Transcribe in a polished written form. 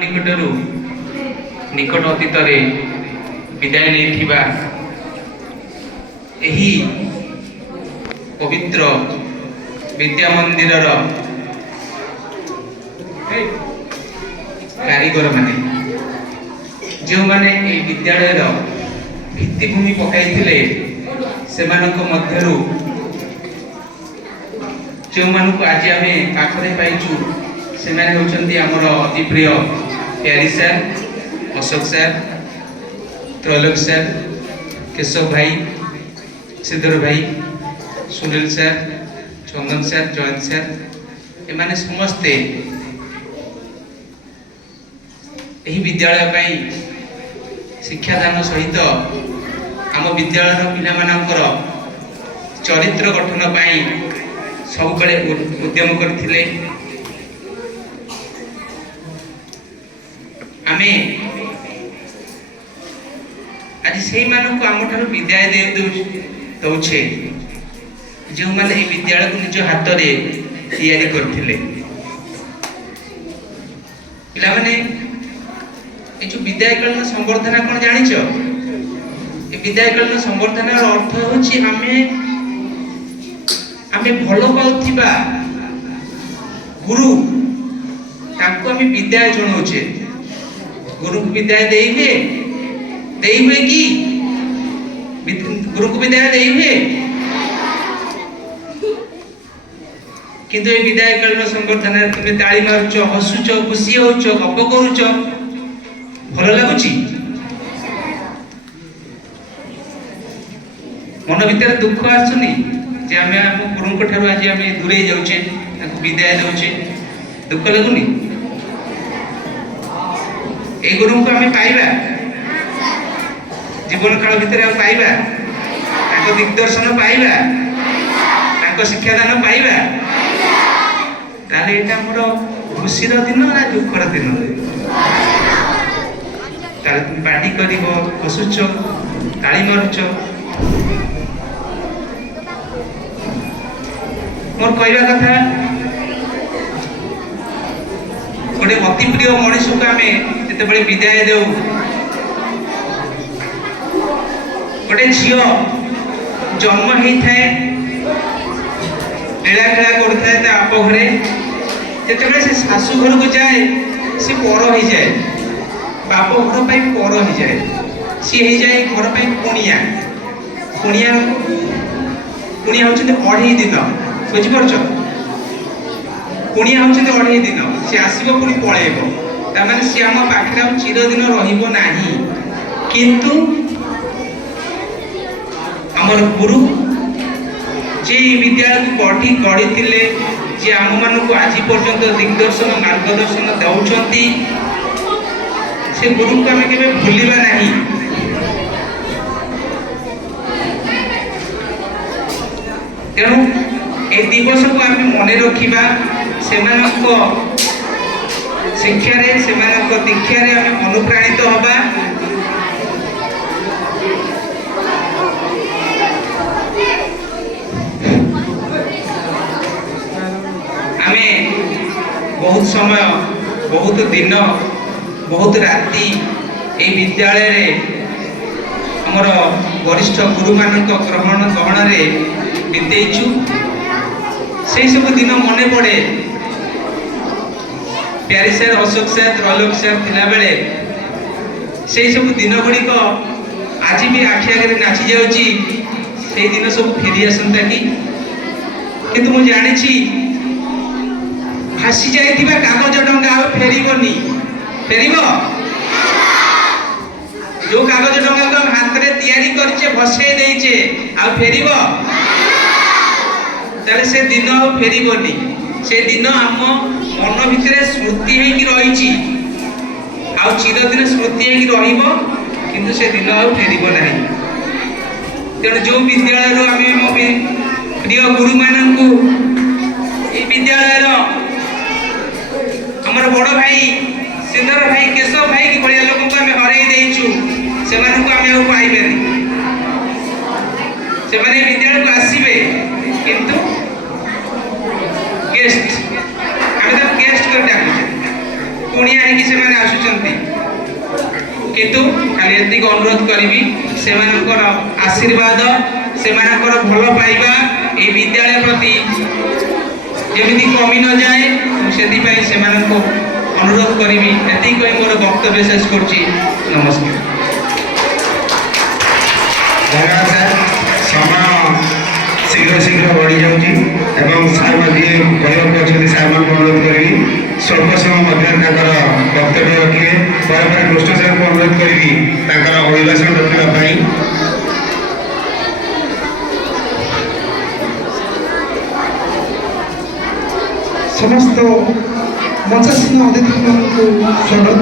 निकटरू निकट अतीत विदाय नहीं एही पवित्र विद्या मंदिर कारीगर माने जो माने विद्यालय भित्तिभूमि पकाई से मध्यरु जो मानक आज आम पाखरे पाइचु से आमर अति प्रिय Pyari sir, Ashok sir, Trailok sir, Keshav भाई, श्रीधर भाई, Sunil sir, Chandan sir, Jayant sir एमाने समस्ते यही विद्यालय शिक्षादान सहित आम विद्यालय पिलामानंकर चरित्र गठन सब उद्यम करथिले। आमे आज से मानक आम विदाय दे दौचे जो माने विद्यालय को निज हाथ में तैयारी करथिले। पिला माने जो विद्याकालीन संवर्धना कौन जानिच? विद्याकालीन संवर्धनार अर्थ होछि आमे भल पाउथिबा गुरु ताको आमे विद्याय जणाउछे। गुरु को विद्याय देइबे कि गुरु को विद्याय देइबे किंतु ए विद्याकालीन संवर्धना तुमे ताली मारुछ, हसुछ, खुशी होछ, गप करूछ, भल लागुची? मन भीतर दुख आसुनी जे आमे हम गुरुंक ठारू आज आमे दूरे जाउछे, ताको विदाय देउछे, दुख लागुनी? ए गुरु को आमे पाइबा जीवन काल भितर पाइबा, ताको दिग्दर्शन पाइबा, ताको शिक्षादान पाइबा, ताले एटा मोर खुशीर दिन ना दुखर दिन? ताले तुम पार्टी करिवो, हसुछ, ताली मारुछ, मोर कहवा कथा गोटे अति प्रिय मनीष को आम जिते विदाय दे गोटे झील जन्म होता है लीला खेला करता आप घरे जिते से शाशु घर को जाए सी पर हो जाए, बाप घर पर हो जाए, सी हो जाए घर पर कुणिया कुणिया कुणिया होती 2.5 दिन बुझिपार कुणिया होती 2.5 दिन सी आसब पुणी पलैब तार सी आम पाखे चिरदिन रहा किंतु आमर गुरु जे विद्यालय को गढ़ी जे आम मान को आज पर्यंत दिग्दर्शन मार्गदर्शन दौरान से गुरु को आम के भूलवा नहीं। तेणु ए दिवस को आम मन रखा शिक्षा दीक्षा आम अनुप्राणित हवा आमे बहुत समय बहुत दिन बहुत राति ए विद्यालय रे हमर वरिष्ठ गुरु मानक ग्रहण बीतेचु से सब दिन मन पड़े। प्यारी sir, Ashok sir, Trailok sir थिला बेले से सब दिन गुड़िक आज भी आखि आगे नाची जाउची, से दिन सब फेरी आसंता कि मुझे जानी भासी जाइथिबा कागज डंगा आ फेरीबनी फेरीब जो कागज डंगा को हाथ रे तैयारी करछे भसे देइछे आ फेरीब ताले से दिन आ फेरीबनी। से दिन आम मन भितर स्मृति होइकी रहिछि आ चिरदिन स्मृति होइकी रहिबो किंतु से दिन आ फेरीब नाही। तेणु जो विद्यालय आमे मो प्रिय गुरु माननकु ए विद्यालय हमर बड़ भाई श्रीधर भाई, केशव भाई की भाया लोक को आम हरई देइछु से मानकु आमे आ पाइबेनी। से माने विद्यालय को आसीबे किंतु गेस्ट आम तो गेस्ट कर डाकुचे कुणिया है कि से माने ଆସୁଛନ୍ତି କିନ୍ତୁ ଖାଲି ଏତିକି ଅନୁରୋଧ କରିବି ସେମାନଙ୍କର ଆଶୀର୍ବାଦ ସେମାନଙ୍କର ଭଲ ପାଇବା এই ବିଦ୍ୟାଳୟ ପ୍ରତି ଯେମିତି କମି ନ ଯାଏ ମୁଁ ସେଥିପାଇଁ ସେମାନଙ୍କୁ ଅନୁରୋଧ କରିବି। ଏତିକି କହି ମୋର ବକ୍ତବ୍ୟ ଶେଷ କରୁଛି। ନମସ୍କାର। ଧନ୍ୟବାଦ ସାର୍। ସମୟ ଶୀଘ୍ର ଶୀଘ୍ର ବଢ଼ି ଯାଉଛି ଏବଂ ସାର୍ ଯିଏ କହିବାକୁ ଅଛନ୍ତି ସାର୍ମାନଙ୍କୁ ଅନୁରୋଧ କରିବି ସ୍ୱଳ୍ପ ସମୟ ମଧ୍ୟରେ ତାଙ୍କର ବକ୍ତବ୍ୟ ରଖିବେ। ପରେ ପରେ କୃଷ୍ଣ ସାର୍ଙ୍କୁ ଅନୁରୋଧ କରିବି ତାଙ୍କର ଅଭିଭାଷଣ ରଖିବା ପାଇଁ। ସମସ୍ତ ମଞ୍ଚାସୀନ ଅତିଥିମାନଙ୍କୁ ସ୍ୱାଗତ।